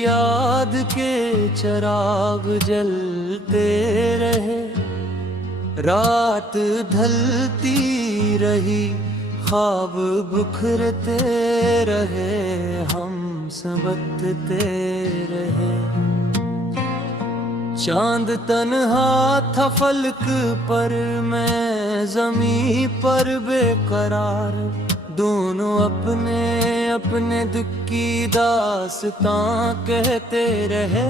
याद के चिराग जलते रहे, रात ढलती रही, ख्वाब बिखरते रहे, हम संभलते रहे। चांद तन्हा था फलक पर, मैं ज़मीं पर बेकरार, दोनों अपने अपने दुख की दास्तां कहते रहे।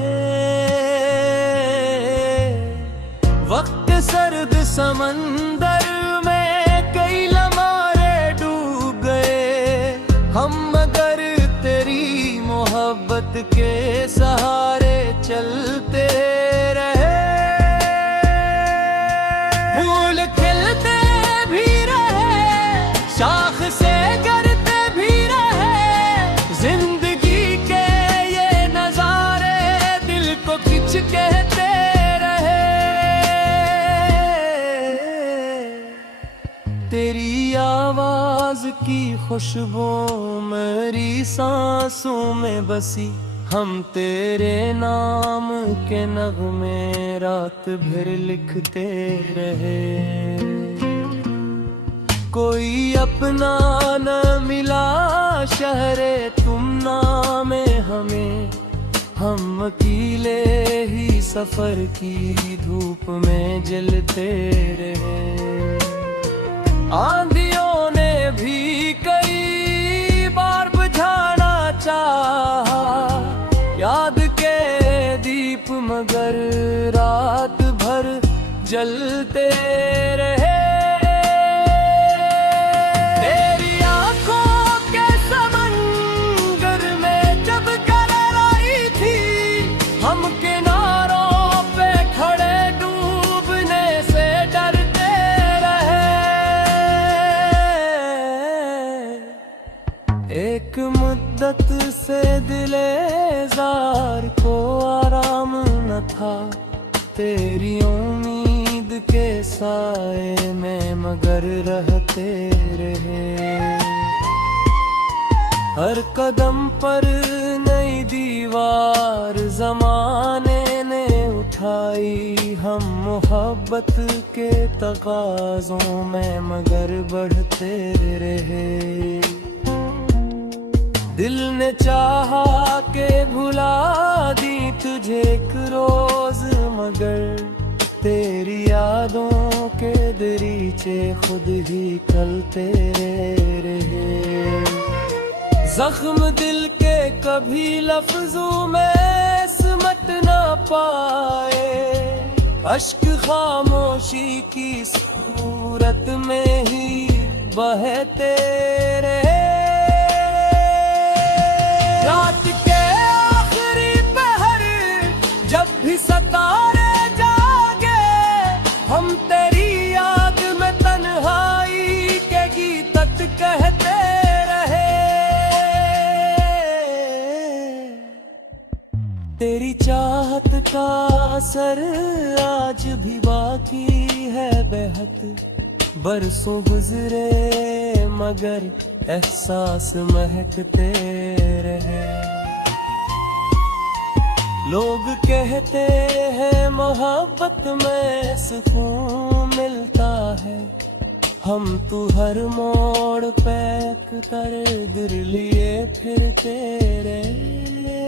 वक्त सर्द समंदर में कई लम्हे डूब गए हम, मगर तेरी मोहब्बत के सहारे चलते रहे। फूल खिलते भी रहे, शाख से गिरते भी रहे, जिंदगी के ये नजारे दिल को कुछ कहते रहे। तेरी आवाज की खुशबू मेरी सांसों में बसी, हम तेरे नाम के नगमे रात भर लिखते रहे। कोई अपना न मिला शहरे तुम नामे हमें, हम अकेले ही सफर की धूप में जलते रहे। आंधियों ने भी कई बार बुझाना चाहा याद के दीप, मगर रात भर जलते रहे। तेरी आंखों के समंदर में जब गहराई थी, हम किनारों पे खड़े डूबने से डरते रहे। एक मुद्दत से दिले जार को आराम न था, तेरी उम्मीद के साए में मगर रहते रहे। हर कदम पर नई दीवार जमाने ने उठाई, हम मोहब्बत के तकाज़ों में मगर बढ़ते रहे। दिल ने चाहा के भुला दी तुझे एक रोज, मगर तेरी यादों के दरीचे खुद ही खलते रहे। जख्म दिल के कभी लफ्जों में सिमट ना पाए, अश्क खामोशी की सूरत में ही बहते रहे। रात के आखिरी पहर जब भी सितारे जागे, हम तेरी याद में तन्हाई के गीत कहते रहे। तेरी चाहत का असर आज भी बाकी है बेहद, बरसों गुजरे मगर एहसास महकते रहे। लोग कहते हैं मोहब्बत में सुकून मिलता है, हम तो हर मोड़ पे दर्द लिए फिरते रहे।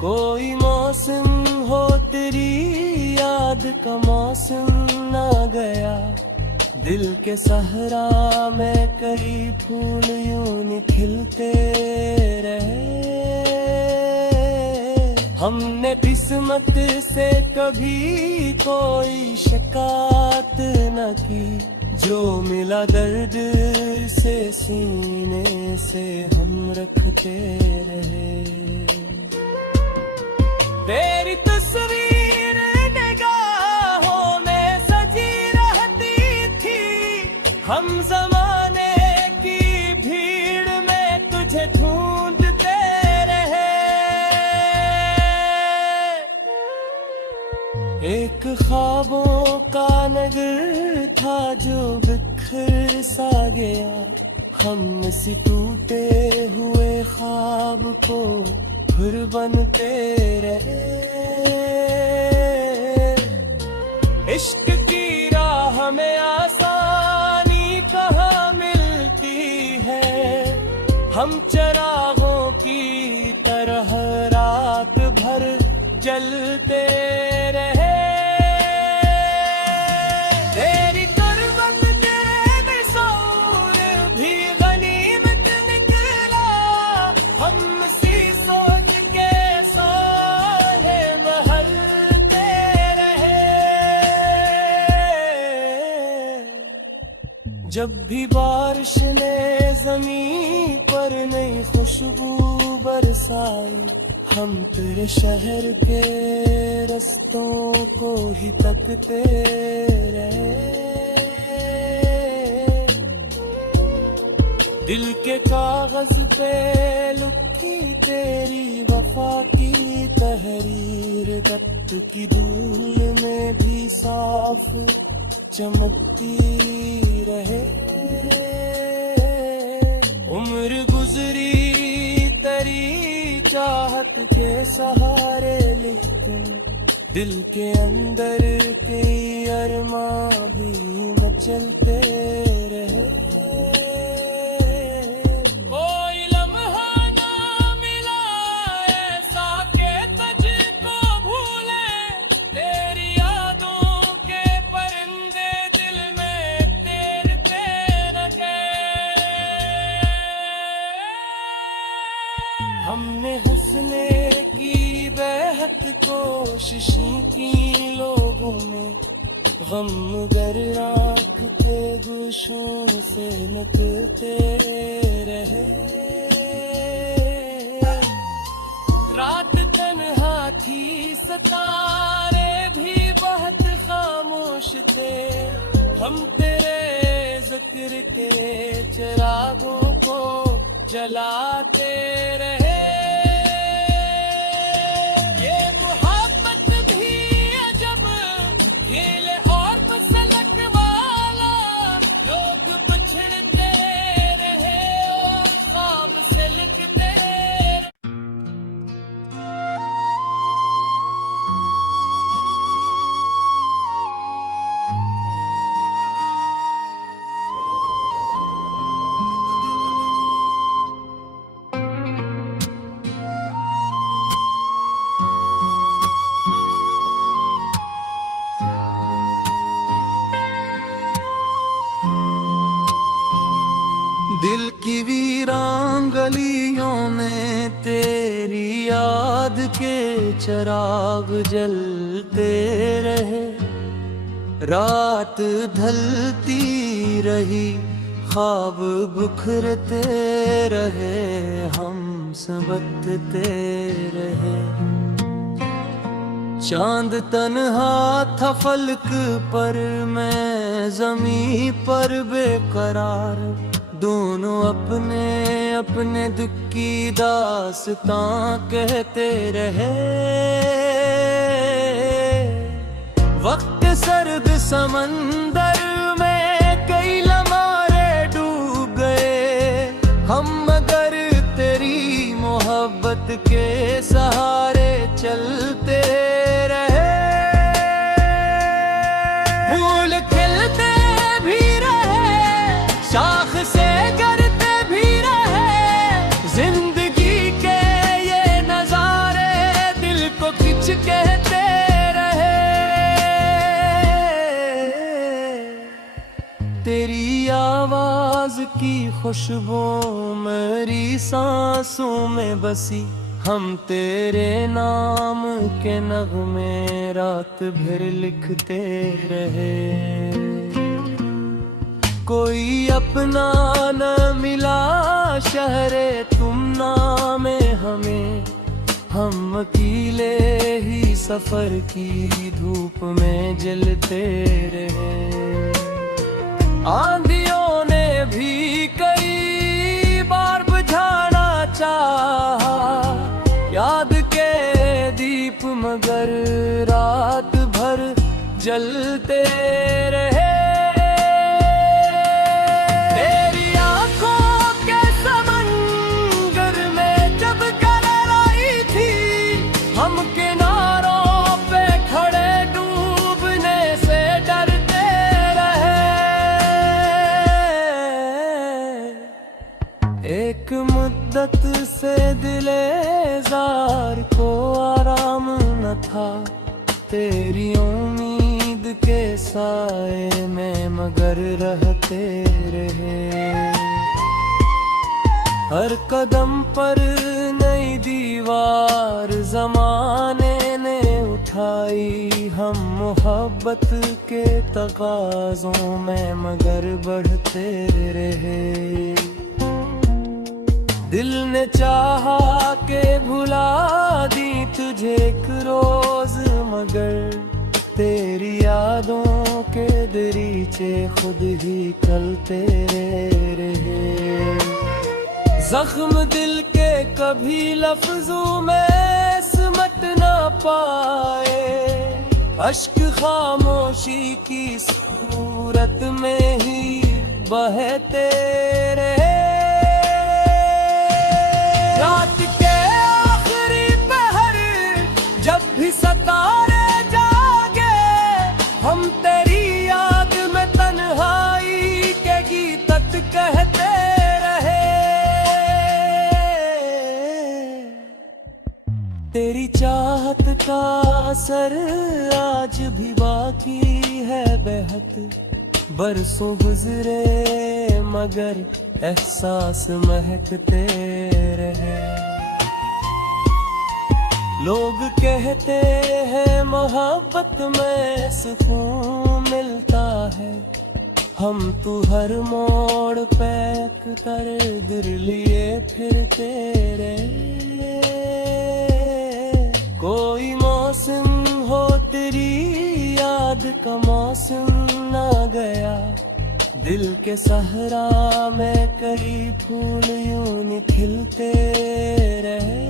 कोई मौसम हो तेरी याद का मौसम ना गया, दिल के सहरा में कई फूल यूं नहीं खिलते रहे। हमने किस्मत से कभी कोई शिकायत न की, जो मिला दर्द से सीने से हम रखते रहे। तेरी तस्वीर निगाहों में सजी रहती थी, हम जमाने की भीड़ में तुझे ढूंढते रहे। एक ख्वाबों का नगर था जो बिखर सा गया, हम इसी टूटे हुए ख्वाब को फिर बनते रहे। इश्क की राह में आसानी कहाँ मिलती है, हम चिरागों की तरह रात भर जलते रहे। तेरी करवट के बेसौर भी गनीमत निकला, हम सी सोच के सोहे बहलते रहे। जब भी बारिश ने ज़मीन पर नई खुशबू बरसाई, हम तेरे शहर के रस्तों को ही तकते रहे। दिल के कागज पे लिखी तेरी वफा की तहरीर, दफ्त की धूल में भी साफ चमकती रहे। उम्र गुजरी तेरी चाहत के सहारे, लेकिन दिल के अंदर कई अरमां भी मचलते रहे। कोई लम्हा ना मिला ऐसा के तुझको भूले, तेरी यादों के परिंदे दिल में तैरते न गए। हमने हुस्ने की बेहद कोशिशें की लोगों में, गम गर आँख के गोशों से निकलते रहे। रात तन्हा थी, सितारे भी बहुत खामोश थे, हम तेरे जिक्र के चिरागों को जलाते रहे। ये मोहब्बत भी अजब खेल और फसलक वाला, लोग बिछड़ते रहे और ख्वाब से लिखते रहे। दिल की वीरान गलियों में तेरी याद के चिराग जलते रहे। रात ढलती रही, ख्वाब बिखरते रहे, हम संभलते रहे। चांद तन्हा था फलक पर, मैं ज़मीं पर बेकरार, दोनों अपने अपने दुख की दास्तां कहते रहे। वक्त सर्द समंदर में कई लम्हारे डूब गए, हम मगर तेरी मोहब्बत के सहारे चलते रहे। फूल खिलते भी रहे, शाख से करते भी रहे, जिंदगी के ये नजारे दिल को कुछ कहते रहे। तेरी आवाज की खुशबू मेरी सांसों में बसी, हम तेरे नाम के नगमे रात भर लिखते रहे। कोई अपना न मिला शहरे तुम नामे हमें, हम अकेले ही सफर की धूप में जलते रहे। आंधियों ने भी कई बार बुझाना चाहा याद के दीप, मगर रात भर जलते रहे। तेरी आंखों के समंदर में जब गहराई से दिले जार को आराम न था, तेरी उम्मीद के साए में मगर रहते रहे। हर कदम पर नई दीवार जमाने ने उठाई, हम मोहब्बत के तकाज़ों में मगर बढ़ते रहे। दिल ने चाहा के भुला दी तुझे एक रोज, मगर तेरी यादों के दरीचे खुद ही चलते रहे। जख्म दिल के कभी लफ्जों में सिमट ना पाए, अश्क खामोशी की सूरत में ही बहते रहे। रात के आखिरी पहर जब भी सितारे जागे, हम तेरी याद में तन्हाई के गीत कहते रहे। तेरी चाहत का असर आज भी बाकी है बेहद, बरसों गुजरे मगर एहसास महकते रहे। लोग कहते हैं मोहब्बत में सुकून मिलता है, हम तो हर मोड़ पे कर लिए फिरते रहे। कोई मौसम हो तेरी याद का मौसम ना गया, दिल के सहरा में कई फूल यूं नहीं खिलते रहे।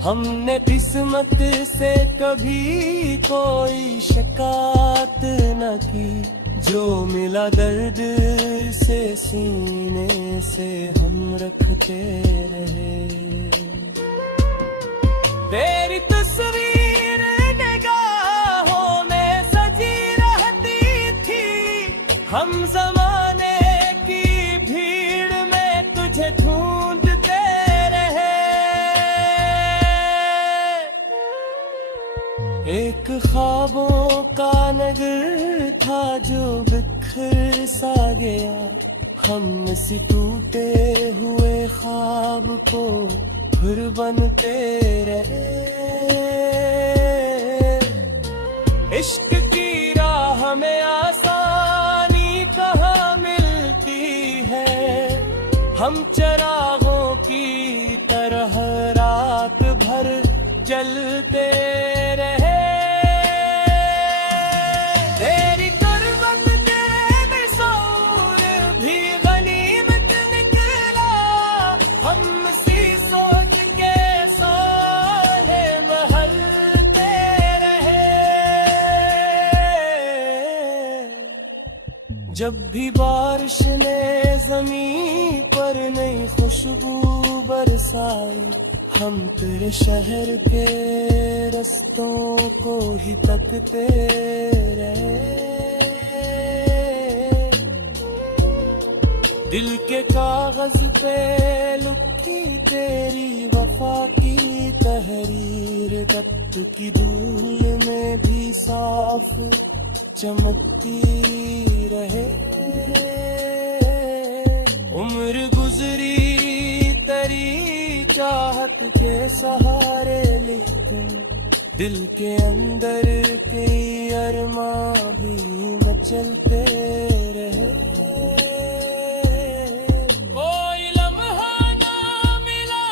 हमने किस्मत से कभी कोई शिकायत न की, जो मिला दर्द से सीने से हम रखते रहे। तेरी तस्वीर निगाहों में सजी रहती थी, हम जमाने की भीड़ में तुझे ढूंढते रहे। एक ख्वाबों का नगर था जो बिखर सा गया, हम इसी टूटे हुए ख्वाब को फिर बनते रहे। इश्क की राह में आसानी कहाँ मिलती है, हम चरागों की तरह रात भर जलते रहे। तेरी करवट के बिसौर भी गनीमत निकला, हम सी सोच के सोहे बहलते रहे। जब भी बारिश ने जमीन पर नई खुशबू बरसाई, हम तेरे शहर के रस्तों को ही तकते रहे। दिल के कागज पे लिखी तेरी वफा की तहरीर, दफ्त की धूल में भी साफ चमकती रहे। उम्र गुजरी तेरी चाहत के सहारे, लेकिन दिल के अंदर के अरमां भी मचलते रहे। कोई लम्हा ना मिला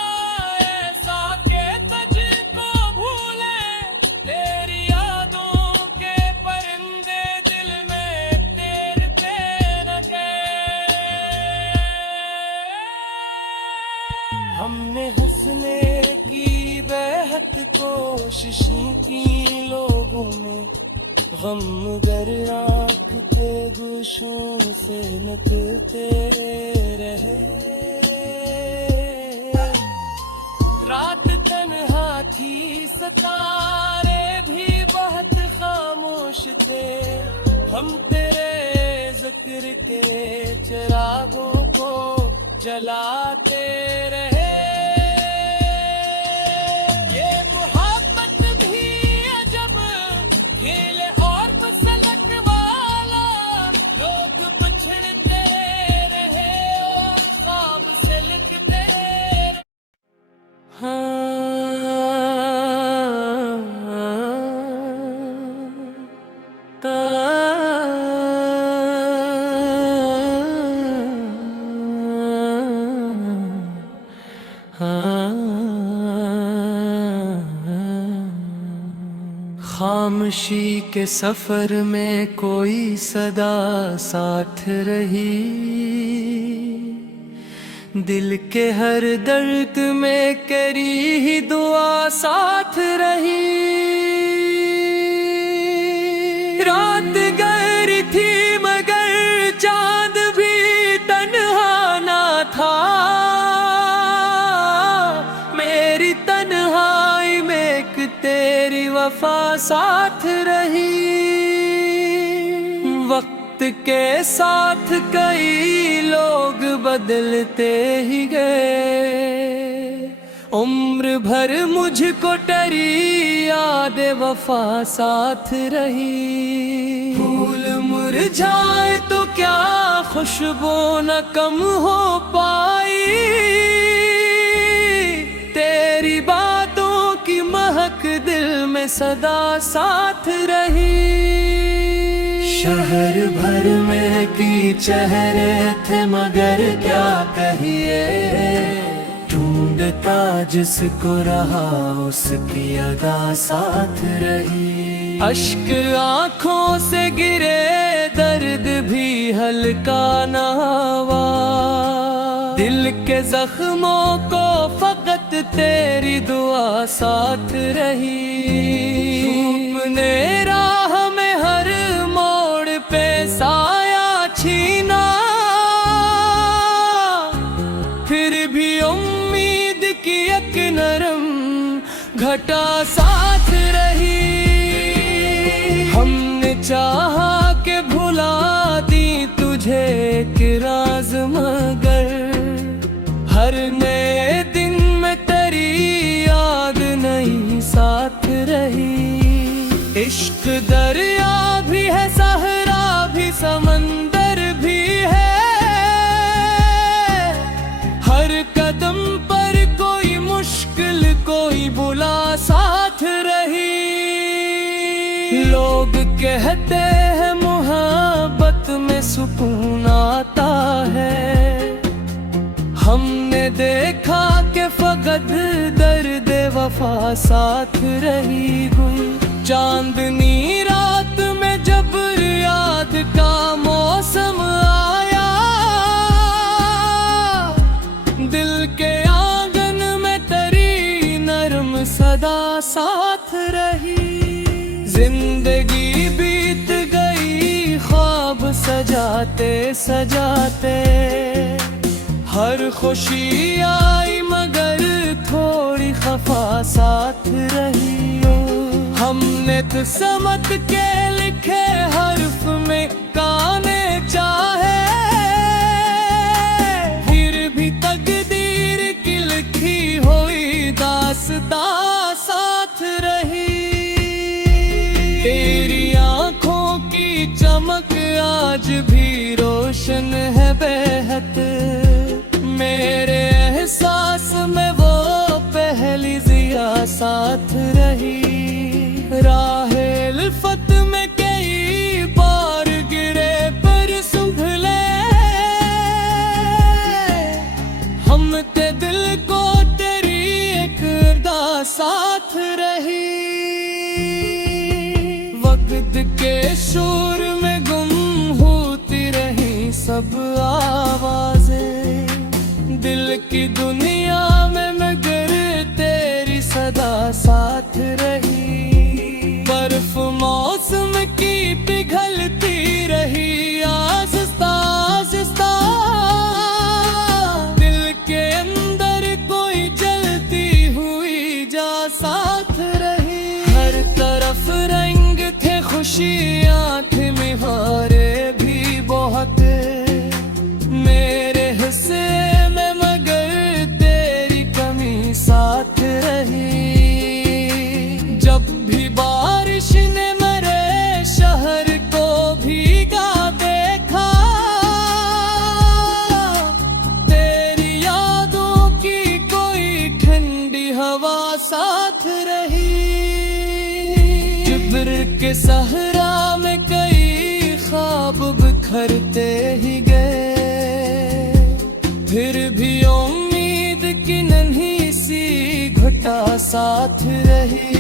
ऐसा के तुझको भूले, तेरी यादों के परिंदे दिल में तैरते न गए। हमने हंसने की बेहद कोशिशें की लोगों में, गम गर आँख के गोशों से निकलते रहे। रात तन्हा थी, सितारे भी बहुत खामोश थे, हम तेरे जिक्र के चिरागों को जलाते रहे। ये मोहब्बत भी अजब खेल और फसलक वाला, लोग बिछड़ते रहे और ख्वाब से लिखते रहे। खामोशी के सफर में कोई सदा साथ रही, दिल के हर दर्द में करी ही दुआ साथ रही। रात गहरी थी मगर चांद भी तन्हा ना था, मेरी तन्हाई में एक तेरी वफा साथ रही। वक्त के साथ कई लोग बदलते ही गए, उम्र भर मुझको टरी याद वफा साथ रही। फूल मुरझाए तो क्या खुशबू न कम हो पाई, तेरी बातों की महक दिल में सदा साथ रही। शहर भर में की चेहरे थे मगर क्या कहिए, ढूंढता जिसको रहा उसकी अदा साथ रही। अश्क आंखों से गिरे दर्द भी हल्का न हुआ, दिल के जख्मों को फकत तेरी दुआ साथ रही। धूप ने राह में हर मोड़ पे साया छीना, फिर भी उम्मीद की एक नरम घटा साथ रही। हमने चाहा के भुला दी तुझे एक राज मगर, हर नए दिन में तेरी याद नहीं साथ रही। इश्क दरिया भी है सहरा भी समंदर भी है, हर कदम पर कोई मुश्किल कोई बुला साथ रही। लोग कहते हैं मोहब्बत में सुकून आता है, हमने देखा कि फकत दर्द वफा साथ रही। चांदनी रात में जब याद का मौसम आया, दिल के आंगन में तेरी नरम सदा साथ रही। जिंदगी बीत गई ख्वाब सजाते सजाते, हर खुशी आई मगर थोड़ी खफा साथ रही। हमने तो समत के लिखे हर्फ में गाने चाहे, फिर भी तकदीर की लिखी हुई दास्तां साथ रही। तेरी आंखों की चमक आज भी रोशन है बेहद, मेरे एहसास में वो पहली जिया साथ रही। राहे उल्फत में कई बार गिरे पर संभले, हम ते दिल को तेरी एक अदा साथ रही। वक्त के शोर में गुम होती रही सब आवाजें, दिल की दुनिया में मगर तेरी सदा साथ रही। बर्फ मौसम की पिघलती रही आहिस्ता आहिस्ता, दिल के अंदर कोई जलती हुई जा साथ रही। हर तरफ रंग थे खुशी आँख में हारे भी बहुत, मेरे हिस्से के सहरा में कई ख्वाब बिखरते ही गए, फिर भी उम्मीद की नन्ही सी घटा साथ रही।